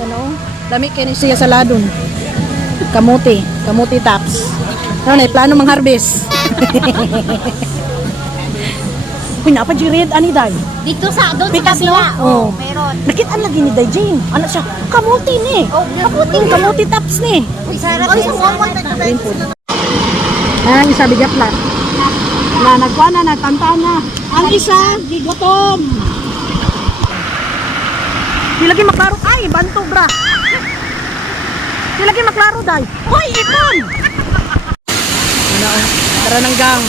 Ano? Dami kayo siya sa ladon. Kamuti. Kamuti tops. Ano na, plano mang-harvest. Uy, napa Jired, ani day? Dito sa, doon Pikas, sa kabila. no? Meron. Nakita lagi ni Day Jane. Ano siya? Kamuti ni. Oh, Kamuti tops ni. Uy, sarap din. Green food. Ah, isa bigat lang. Na nagkuha na, nagtanta na. Ang isa, gigotom. Di lagi maklaro. Ay, banto bra. Di lagi maklaro, day. Hoy, ipon! Ano, tara ng gang.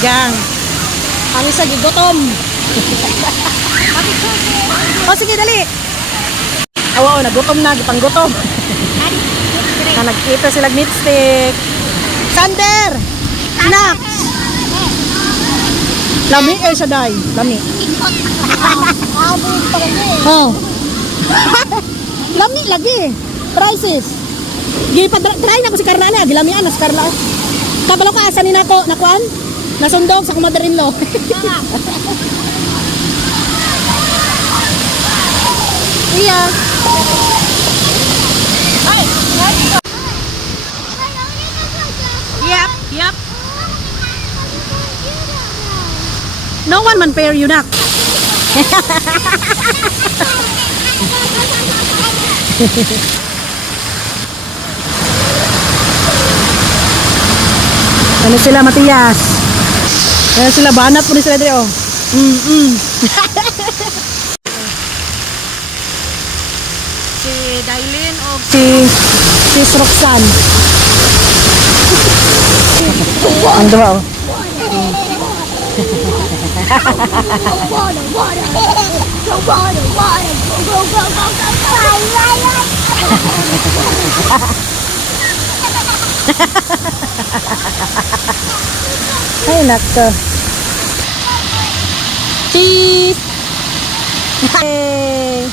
Gang. Ang isa, gigotom. O, sige, dali. Oo, nagutom na, gipanggutom. Na nagkita sila meat stick. Sander! Anak! Lami eh siya, day. Lami. Oh. Lami lagi. Prices. Try na ko si Carla na. Gilamian na si Carla. Kabalo ka, asan ni nako? Nakuan? Nasundog sa kumaderin-lo. Iya. Yep. No one man pair you nak. Ano sila, Matias? Ano sila, banat po ni sila dito. Si Dailin o si Roxanne. Ang dua, oh. Ay, nako. Cheese! Hey!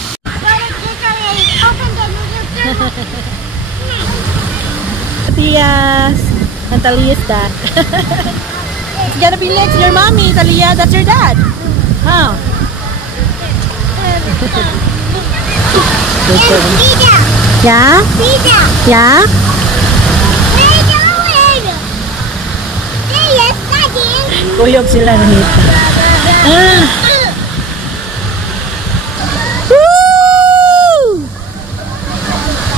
Matias! And Talia is that. It's gonna be next your mommy, Talia. That's your dad. Huh? Yeah? Yeah? Kuyog sila nito. Woo!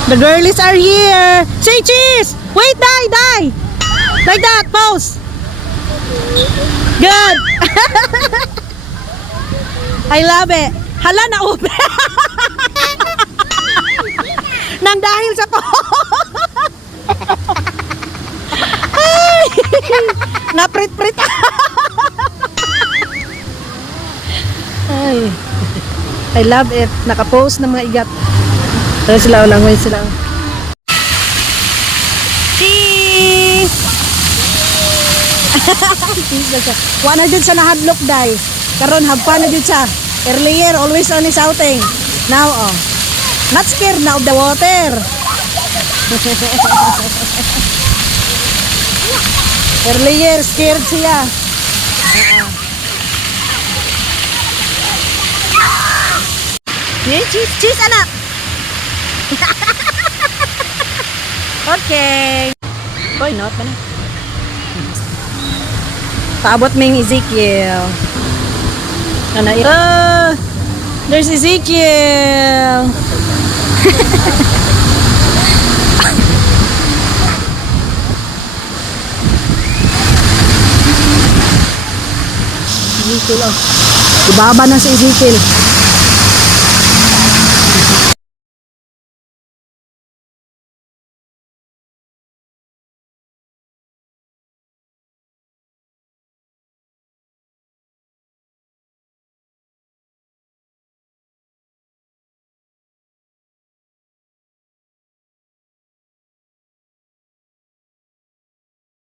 The girlies are here. Say cheese! Wait, die! Like that, pose. Good. I love it. Hala na ube. Nang dahil sa po. Naprit-prit. Ay. I love it. Naka-post ng mga igat. Pero sila lang, way sila. Cheese! Wala na dyan sa nahadlok, day. Karon hagpa na dyan sa earlier, always on his outing. Now, oh. Not scared na of the water. Earlier, scared siya. Cheese, anak. Okay. Boy, not ba na? Paabot mo yung Ezekiel. Ano ito? Oh, there's Ezekiel. Ezekiel, oh. Ibaba na si Ezekiel.